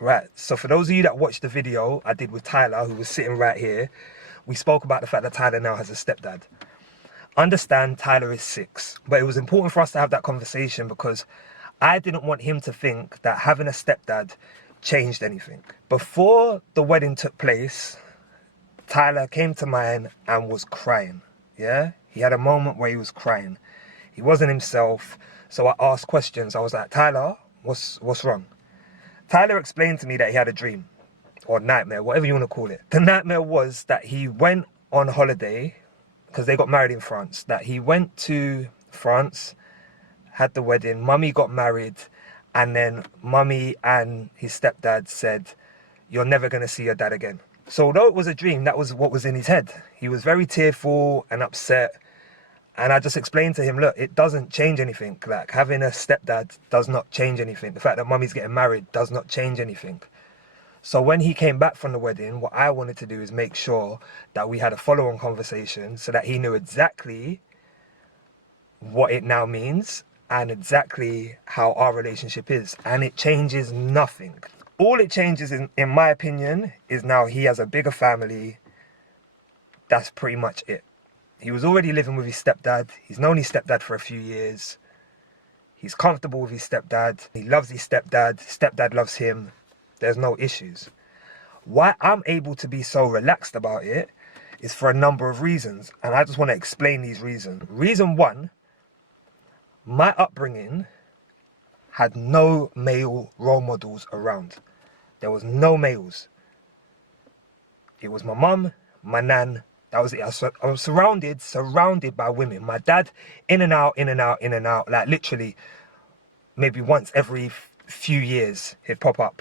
Right, so for those of you that watched the video I did with Tyler, who was sitting right here, we spoke about the fact that Tyler now has a stepdad. Understand Tyler is 6, but it was important for us to have that conversation because I didn't want him to think that having a stepdad changed anything. Before the wedding took place, Tyler came to mine and was crying, yeah? He had a moment where he was crying. He wasn't himself, so I asked questions. I was like, Tyler, what's wrong? Tyler explained to me that he had a dream, or nightmare, whatever you want to call it. The nightmare was that he went on holiday, because they got married in France, that he went to France, had the wedding, mummy got married, and then mummy and his stepdad said, you're never going to see your dad again. So although it was a dream, that was what was in his head. He was very tearful and upset. And I just explained to him, look, it doesn't change anything. Like, having a stepdad does not change anything. The fact that mummy's getting married does not change anything. So when he came back from the wedding, what I wanted to do is make sure that we had a follow-on conversation so that he knew exactly what it now means and exactly how our relationship is. And it changes nothing. All it changes, in my opinion, is now he has a bigger family. That's pretty much it. He was already living with his stepdad. He's known his stepdad for a few years. He's comfortable with his stepdad. He loves his stepdad. His stepdad loves him. There's no issues. Why I'm able to be so relaxed about it is for a number of reasons. And I just want to explain these reasons. Reason one, my upbringing had no male role models around. There was no males. It was my mum, my nan. That was it. I was surrounded by women. My dad, in and out, like literally maybe once every few years he'd pop up.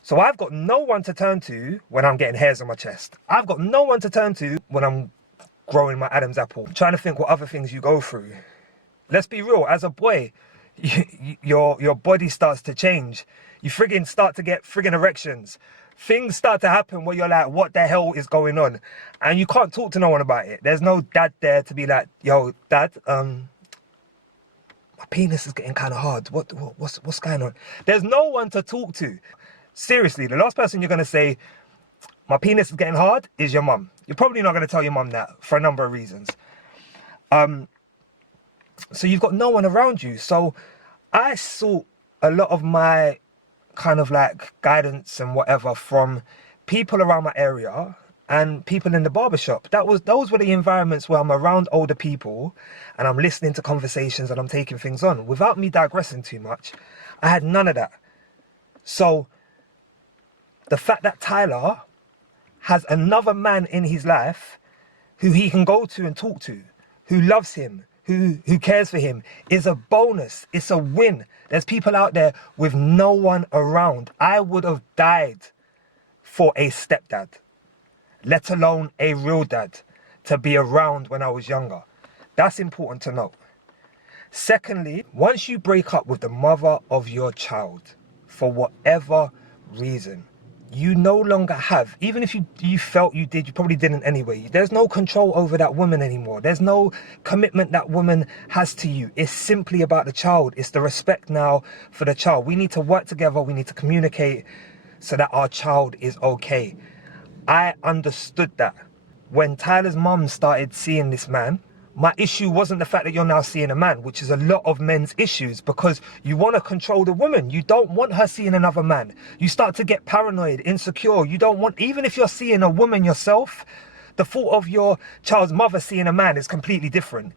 So I've got no one to turn to when I'm getting hairs on my chest. I've got no one to turn to when I'm growing my Adam's apple. I'm trying to think what other things you go through. Let's be real, as a boy, your body starts to change. You friggin' start to get friggin' erections. Things start to happen where you're like, what the hell is going on? And you can't talk to no one about it. There's no dad there to be like, yo, dad, my penis is getting kind of hard. What's going on? There's no one to talk to. Seriously, the last person you're going to say, my penis is getting hard, is your mum. You're probably not going to tell your mum that for a number of reasons. So you've got no one around you. So I sought a lot of my kind of like guidance and whatever from people around my area and people in the barbershop. Those were the environments where I'm around older people and I'm listening to conversations and I'm taking things on. Without me digressing too much, I had none of that. So the fact that Tyler has another man in his life who he can go to and talk to, who loves him, who cares for him, is a bonus. It's a win. There's people out there with no one around. I would have died for a stepdad, let alone a real dad, to be around when I was younger. That's important to know. Secondly, once you break up with the mother of your child, for whatever reason, you no longer have, even if you felt you did, you probably didn't anyway. There's no control over that woman anymore. There's no commitment that woman has to you. It's simply about the child. It's the respect now for the child. We need to work together. We need to communicate so that our child is okay. I understood that. When Tyler's mum started seeing this man, my issue wasn't the fact that you're now seeing a man, which is a lot of men's issues, because you want to control the woman. You don't want her seeing another man. You start to get paranoid, insecure. You don't want, even if you're seeing a woman yourself, the thought of your child's mother seeing a man is completely different.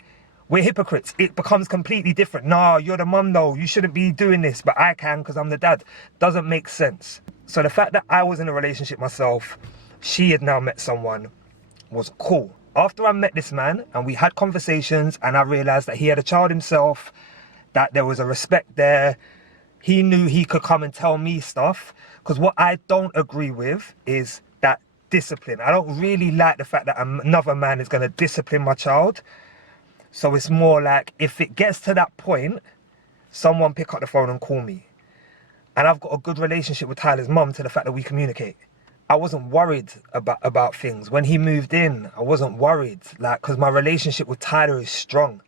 We're hypocrites. It becomes completely different. Nah, you're the mum though. You shouldn't be doing this, but I can because I'm the dad. Doesn't make sense. So the fact that I was in a relationship myself, she had now met someone, was cool. After I met this man and we had conversations and I realized that he had a child himself, that there was a respect there, he knew he could come and tell me stuff. Because what I don't agree with is that discipline. I don't really like the fact that another man is going to discipline my child. So it's more like, if it gets to that point, someone pick up the phone and call me. And I've got a good relationship with Tyler's mum to the fact that we communicate. I wasn't worried about things. When he moved in, I wasn't worried, like, because my relationship with Tyler is strong.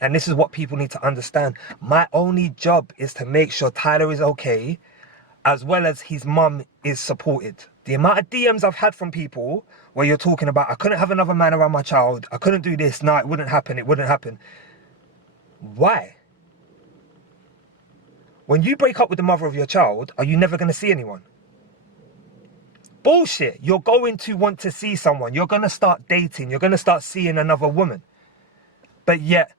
And this is what people need to understand. My only job is to make sure Tyler is okay as well as his mum is supported. The amount of DMs I've had from people where you're talking about, I couldn't have another man around my child, I couldn't do this, no, it wouldn't happen. Why? When you break up with the mother of your child, are you never going to see anyone? Bullshit. You're going to want to see someone. You're going to start dating. You're going to start seeing another woman. But yet,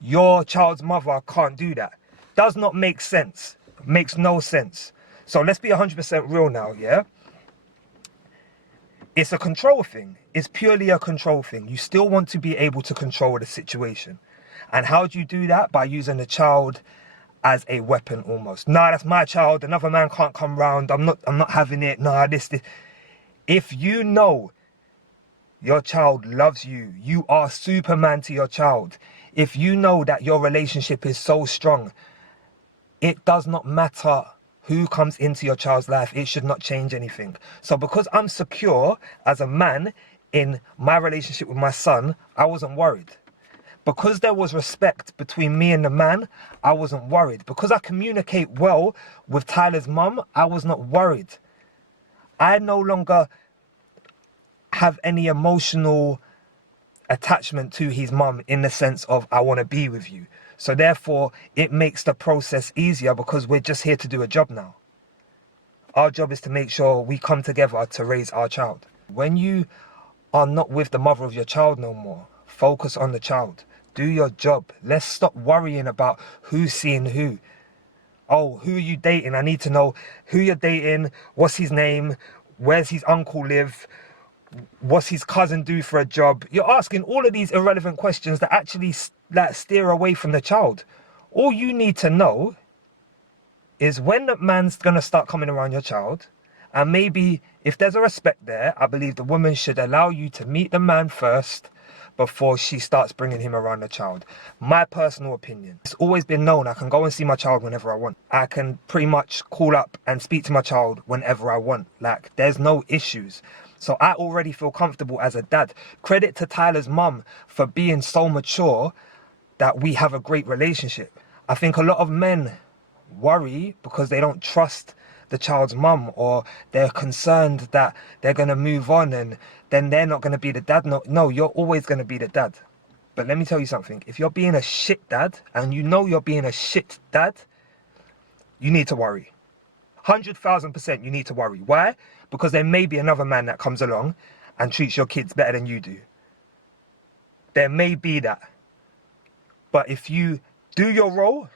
your child's mother can't do that. Does not make sense. Makes no sense. So let's be 100% real now, yeah? It's a control thing. It's purely a control thing. You still want to be able to control the situation. And how do you do that? By using the child as a weapon almost. Nah, that's my child. Another man can't come round. I'm not having it. Nah, this. If you know your child loves you, you are Superman to your child. If you know that your relationship is so strong, it does not matter who comes into your child's life. It should not change anything. So because I'm secure as a man in my relationship with my son, I wasn't worried. Because there was respect between me and the man, I wasn't worried. Because I communicate well with Tyler's mum, I was not worried. I no longer have any emotional attachment to his mum in the sense of I want to be with you. So therefore, it makes the process easier because we're just here to do a job now. Our job is to make sure we come together to raise our child. When you are not with the mother of your child no more, focus on the child. Do your job. Let's stop worrying about who's seeing who. Oh, who are you dating? I need to know who you're dating, what's his name, where's his uncle live, what's his cousin do for a job. You're asking all of these irrelevant questions that actually steer away from the child. All you need to know is when the man's going to start coming around your child, and maybe if there's a respect there, I believe the woman should allow you to meet the man first before she starts bringing him around the child. My personal opinion. It's always been known I can go and see my child whenever I want. I can pretty much call up and speak to my child whenever I want. Like, there's no issues. So I already feel comfortable as a dad. Credit to Tyler's mum for being so mature that we have a great relationship. I think a lot of men worry because they don't trust the child's mum, or they're concerned that they're going to move on and then they're not going to be the dad. No, you're always going to be the dad. But let me tell you something. If you're being a shit dad and you know you're being a shit dad, you need to worry. 100,000% you need to worry. Why? Because there may be another man that comes along and treats your kids better than you do. There may be that. But if you do your role,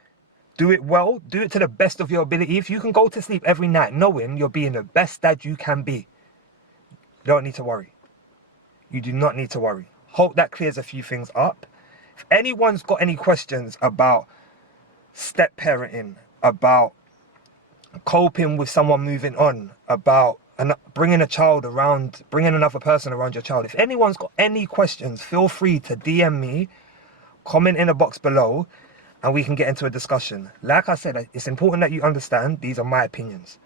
do it well, do it to the best of your ability. If you can go to sleep every night knowing you're being the best dad you can be, you don't need to worry. You do not need to worry. Hope that clears a few things up. If anyone's got any questions about step-parenting, about coping with someone moving on, about bringing a child around, bringing another person around your child, if anyone's got any questions, feel free to DM me, comment in the box below, and we can get into a discussion. Like I said, it's important that you understand these are my opinions.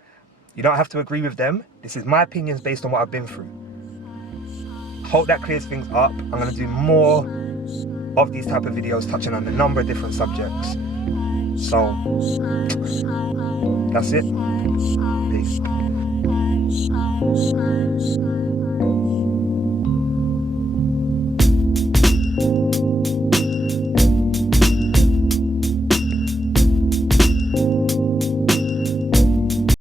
You don't have to agree with them. This is my opinions based on what I've been through. Hope that clears things up. I'm going to do more of these type of videos touching on a number of different subjects. So, that's it. Peace.